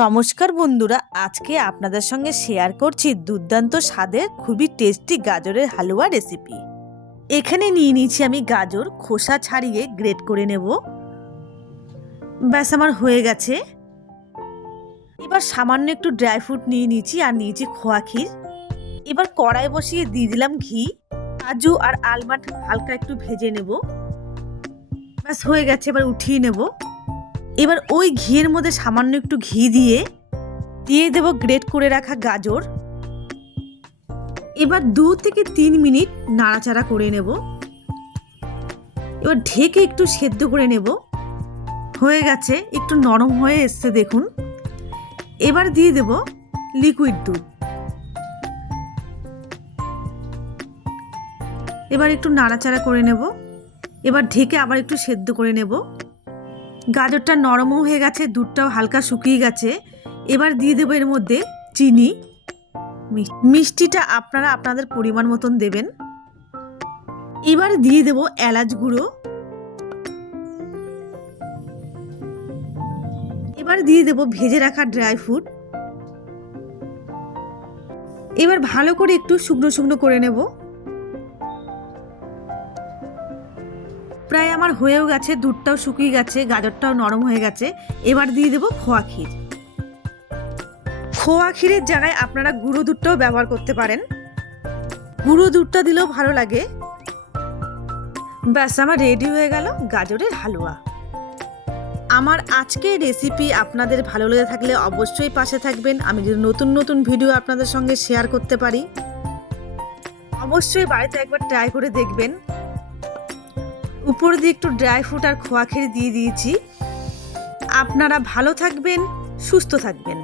নমস্কার বন্ধুরা, আজকে আপনাদের সঙ্গে শেয়ার করছি দুর্দান্ত স্বাদের, খুবই টেস্টি গাজরের হালুয়া রেসিপি এখানে নিয়ে নিয়েছি আমি গাজর, খোসা ছাড়িয়ে গ্রেট করে নেব। ব্যাস, আমার হয়ে গেছে। এবার সামান্য একটু ড্রাই ফ্রুট নিয়ে নিয়েছি আর নিয়েছি খোয়া ক্ষীর। এবার কড়াই বসিয়ে দিয়ে দিলাম ঘি, কাজু আর আলমন্ড হালকা একটু ভেজে নেব। ব্যাস, হয়ে গেছে, এবার উঠিয়ে নেব। এবার ওই ঘিয়ের মধ্যে সামান্য একটু ঘি দিয়ে দিয়ে দেব গ্রেট করে রাখা গাজর। এবার দু থেকে তিন মিনিট নাড়াচাড়া করে নেব। এবার ঢেকে একটু সেদ্ধ করে নেব। হয়ে গেছে, একটু নরম হয়ে এসছে দেখুন। এবার দিয়ে দেব লিকুইড দুধ। এবার একটু নাড়াচাড়া করে নেব। এবার ঢেকে আবার একটু সেদ্ধ করে নেব। গাজরটা নরমও হয়ে গেছে, দুধটাও হালকা শুকিয়ে গেছে। এবার দিয়ে দেবো এর মধ্যে চিনি। মিষ্টিটা আপনারা আপনাদের পরিমাণ মতন দেবেন। এবার দিয়ে দেব এলাচ গুঁড়ো। এবার দিয়ে দেব ভেজে রাখা ড্রাই ফ্রুট। এবার ভালো করে একটু শুকনো শুকনো করে নেব। প্রায় আমার হয়েও গেছে, দুধটাও শুকিয়ে গেছে, গাজরটাও নরম হয়ে গেছে। এবার দিয়ে দেবো খোয়া ক্ষীর। খোয়া ক্ষীরের জায়গায় আপনারা গুঁড়ো দুধটাও ব্যবহার করতে পারেন। গুঁড়ো দুধটা দিলেও ভালো লাগে। ব্যাস, আমার রেডি হয়ে গেল গাজরের হালুয়া। আমার আজকের রেসিপি আপনাদের ভালো লেগে থাকলে অবশ্যই পাশে থাকবেন। আমি যদি নতুন নতুন ভিডিও আপনাদের সঙ্গে শেয়ার করতে পারি, অবশ্যই বাড়িতে একবার ট্রাই করে দেখবেন। উপর দিয়ে একটু ড্রাই ফ্রুট আর খোয়া খেয়ে দিয়ে দিয়েছি। আপনারা ভালো থাকবেন, সুস্থ থাকবেন।